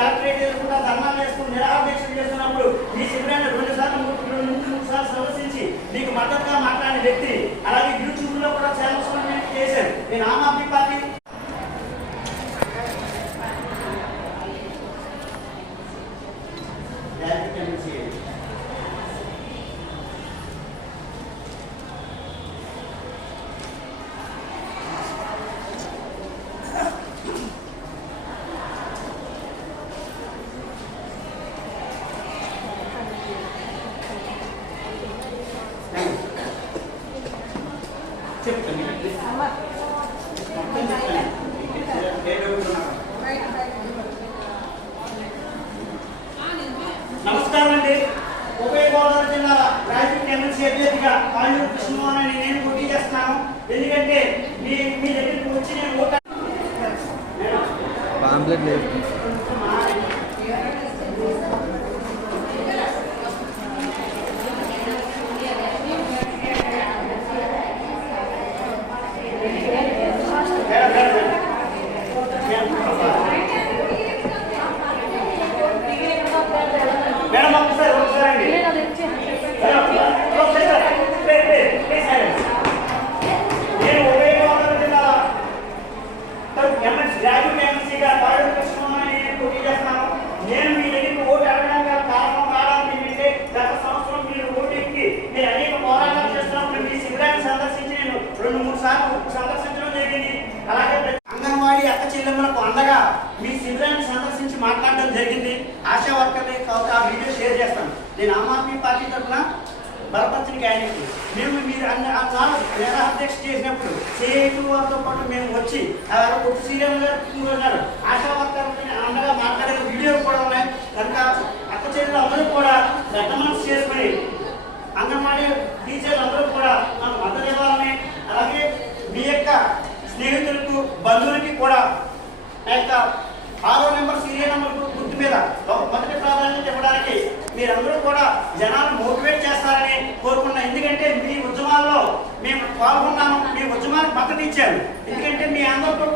కోసం చేసుకుంటా కలెక్టరేట్ ఎదుర్కొంటా ధర్నాలు చేసుకుని నిరాధ్యక్షం చేస్తున్నప్పుడు మీ శిబిరాన్ని రెండు సార్లు మూడు నుంచి మూడు సార్లు సందర్శించి మీకు మద్దతుగా మాట్లాడిన వ్యక్తి అలాగే యూట్యూబ్లో కూడా ఛానల్స్ చేశారు నేను ఆమ్ ఆద్మీ నమస్కారం అండి. ఉభయ గోదావరి జిల్లా రాజకీయ ఎమ్మెల్సీ అభ్యర్థిగా పాండు కృష్ణమోహన్ అని నేను పోటీ చేస్తున్నాను. ఎందుకంటే మీ మీ దగ్గరికి వచ్చి నేను ఓటు మేడం, పాంప్లెట్ లేదు మేడం, మేడం, మేడం. మేడం ఒక్కసారి అండి నేను ఉభయ గోదావరి జిల్లా గ్రాడ్యుయేట్ నేను పోటీ నేను మీ దగ్గరికి ఓటు అడగడానికి కారణం ఏంటంటే గత సంవత్సరం మీరు ఓటింగ్కి మీరు అనేక పోరాటాలు చేస్తున్నప్పుడు మీ శిబిరాన్ని సందర్శించి నేను రెండు మూడు సార్లు సందర్శించడం జరిగింది. అలాగే అంగన్వాడీ అక్క చెల్లెమ్మలకు అండగా మీ శిబిరాన్ని సందర్శించి మాట్లాడడం జరిగింది. ఆశా వర్కర్లే కావచ్చు ఆ వీడియో షేర్ చేస్తాను. నేను ఆమ్ ఆద్మీ పార్టీ తరఫున బలపరిచిన క్యాండిడేట్. మేము మీరు అన్ని నెల అధ్యక్ష చేసినప్పుడు సేటు వారితో పాటు మేము వచ్చి ఒక కొట్టు గారు ఉన్నారు ఆశా వర్కర్లతో అండగా మాట్లాడే వీడియోలు కూడా ఉన్నాయి. కనుక అక్క చెల్లెలు అందరూ కూడా పెద్ద మనసు చేసుకుని అంగన్వాడీ టీచర్లు అందరూ కూడా మనం మద్దతు ఇవ్వాలని అలాగే మీ యొక్క స్నేహితులకు బంధువులకి కూడా ఆ యొక్క ఆరో నెంబర్ సీరియల్ నెంబర్ గుర్తు మీద మీరందరూ కూడా జనాలు మోటివేట్ చేస్తారని కోరుకున్నాం ఎందుకంటే మీ ఉద్యమాల్లో మేము పాల్గొన్నాము మీ ఉద్యమానికి మద్దతు ఇచ్చాము ఎందుకంటే మీ అందరితో